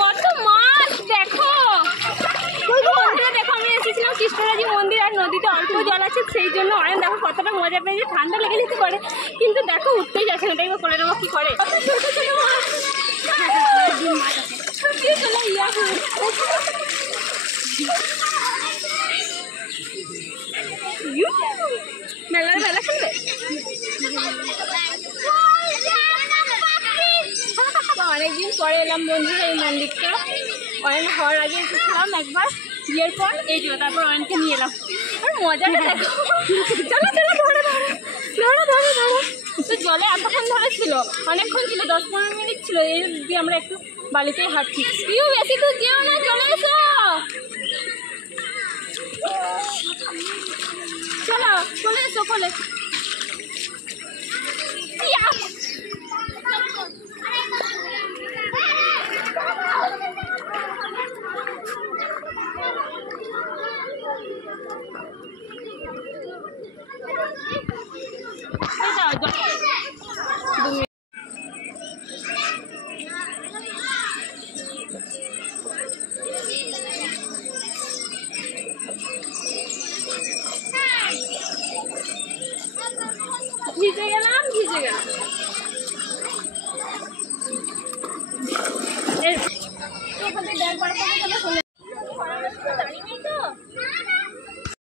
কত মাছ দেখো, দেখো আমি এসেছিলাম কৃষ্ণরাজি মন্দির আর নদীতে অল্প জল আছে, সেই জন্য অনেক দেখো কতটা মজা পেয়েছে। ঠান্ডা লেগে যেতে পারে কিন্তু দেখো উঠতেই যাচ্ছে না, দেখবো করে নেবো কি করে। মেলার মেলা খেলবে, অনেকদিন পরে এলাম বন্ধুরা এই মন্দিরটা। অয়ন হওয়ার আগে এসেছিলাম একবার, বিয়ের পর এই যে তারপর অয়নকে নিয়ে এলাম। আর মজাটা দেখো, চলো চলো ধরো ধরো ধরো ধরো। তো জলে এতক্ষণ ধরে ছিল, অনেকক্ষণ ছিল, 10-15 মিনিট ছিল। এই দিয়ে আমরা একটু বালিতেই হাঁটছি। কেউ বেশি দূর যেও না, চলে এসো, চলো চলে এসো কোলে।